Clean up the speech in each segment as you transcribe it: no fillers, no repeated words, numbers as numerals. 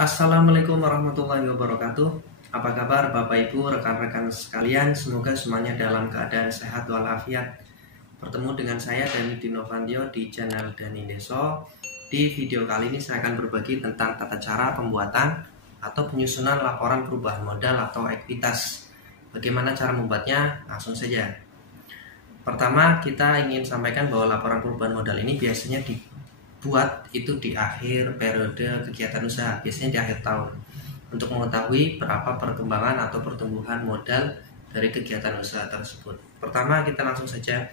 Assalamualaikum warahmatullahi wabarakatuh. Apa kabar Bapak Ibu, rekan-rekan sekalian? Semoga semuanya dalam keadaan sehat walafiat. Bertemu dengan saya Dani Dinovandio di channel Dani Deso. Di video kali ini saya akan berbagi tentang tata cara pembuatan atau penyusunan laporan perubahan modal atau ekuitas. Bagaimana cara membuatnya? Langsung saja. Pertama, kita ingin sampaikan bahwa laporan perubahan modal ini biasanya dibuat itu di akhir periode kegiatan usaha, biasanya di akhir tahun, untuk mengetahui berapa perkembangan atau pertumbuhan modal dari kegiatan usaha tersebut. Pertama, kita langsung saja.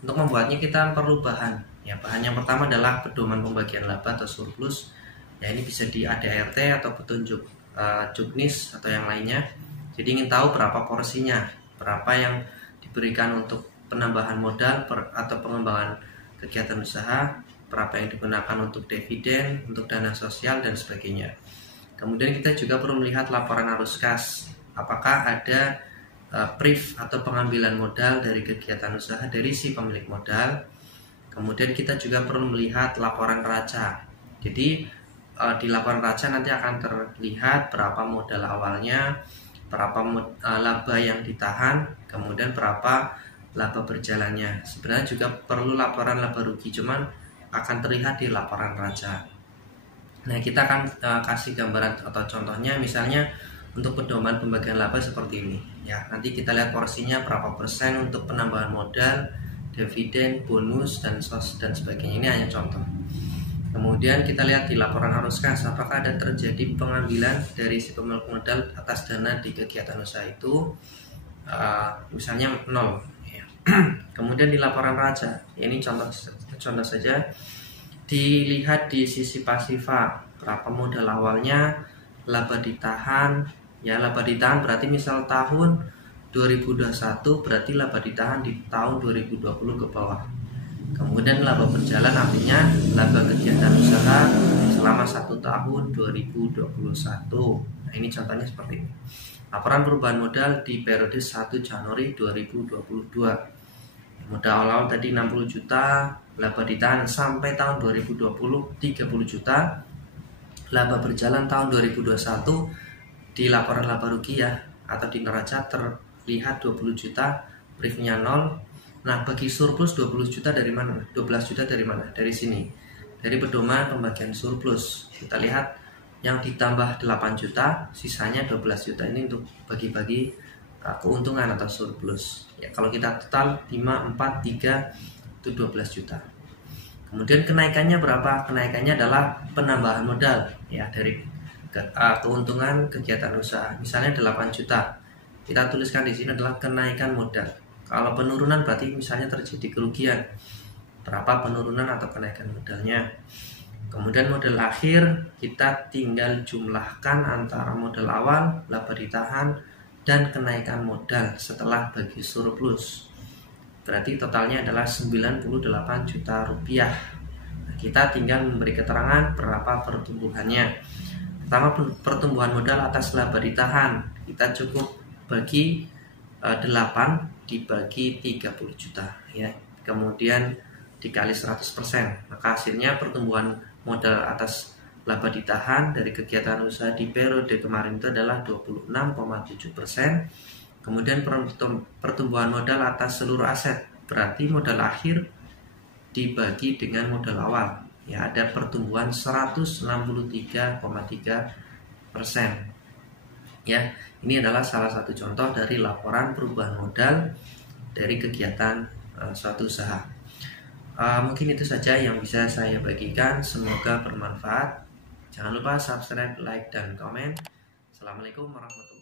Untuk membuatnya kita perlu bahan. Ya, bahan yang pertama adalah pedoman pembagian laba atau surplus. Ya, ini bisa di ADART atau petunjuk juknis atau yang lainnya. Jadi ingin tahu berapa porsinya, berapa yang diberikan untuk penambahan modal atau pengembangan kegiatan usaha, berapa yang digunakan untuk dividen, untuk dana sosial, dan sebagainya. Kemudian kita juga perlu melihat laporan arus kas. Apakah ada brief atau pengambilan modal dari kegiatan usaha dari si pemilik modal. Kemudian kita juga perlu melihat laporan neraca. Jadi di laporan neraca nanti akan terlihat berapa modal awalnya, berapa laba yang ditahan, kemudian berapa laba berjalannya. Sebenarnya juga perlu laporan laba rugi, cuman akan terlihat di laporan neraca. Nah, kita akan kasih gambaran atau contohnya, misalnya untuk pedoman pembagian laba seperti ini. Ya, nanti kita lihat porsinya berapa persen untuk penambahan modal, dividen, bonus, dan sos dan sebagainya. Ini hanya contoh. Kemudian kita lihat di laporan arus kas, apakah ada terjadi pengambilan dari si pemilik modal atas dana di kegiatan usaha itu, misalnya 0. Ya. Kemudian di laporan neraca, ini contoh saja, dilihat di sisi pasifa, berapa modal awalnya, laba ditahan. Ya, laba ditahan berarti misal tahun 2021 berarti laba ditahan di tahun 2020 ke bawah. Kemudian laba berjalan artinya laba kegiatan usaha selama 1 tahun 2021. Nah, ini contohnya seperti ini. Laporan perubahan modal di periode 1 Januari 2022. Modal awal tadi 60 juta, laba ditahan sampai tahun 2020 30 juta. Laba berjalan tahun 2021 di laporan laba rugi ya, atau di neraca terlihat 20 juta, briefnya 0. Nah, bagi surplus 20 juta dari mana? 12 juta dari mana? Dari sini. Dari pedoman pembagian surplus. Kita lihat yang ditambah 8 juta, sisanya 12 juta ini untuk bagi-bagi keuntungan atau surplus. Ya, kalau kita total 5, 4, 3 itu 12 juta. Kemudian kenaikannya berapa? Kenaikannya adalah penambahan modal ya dari keuntungan kegiatan usaha. Misalnya 8 juta. Kita tuliskan di sini adalah kenaikan modal. Kalau penurunan berarti misalnya terjadi kerugian. Berapa penurunan atau kenaikan modalnya? Kemudian modal akhir kita tinggal jumlahkan antara modal awal, laba ditahan, dan kenaikan modal setelah bagi surplus. Berarti totalnya adalah 98 juta rupiah. Nah, kita tinggal memberi keterangan berapa pertumbuhannya. Pertama, pertumbuhan modal atas laba ditahan. Kita cukup bagi 8 dibagi 30 juta ya. Kemudian dikali 100%. Maka hasilnya pertumbuhan modal atas laba ditahan dari kegiatan usaha di periode kemarin itu adalah 26,7%. Kemudian pertumbuhan modal atas seluruh aset, berarti modal akhir dibagi dengan modal awal. Ya, ada pertumbuhan 163,3%. Ya, ini adalah salah satu contoh dari laporan perubahan modal dari kegiatan suatu usaha. Mungkin itu saja yang bisa saya bagikan. Semoga bermanfaat. Jangan lupa subscribe, like, dan komen. Assalamualaikum warahmatullahi wabarakatuh.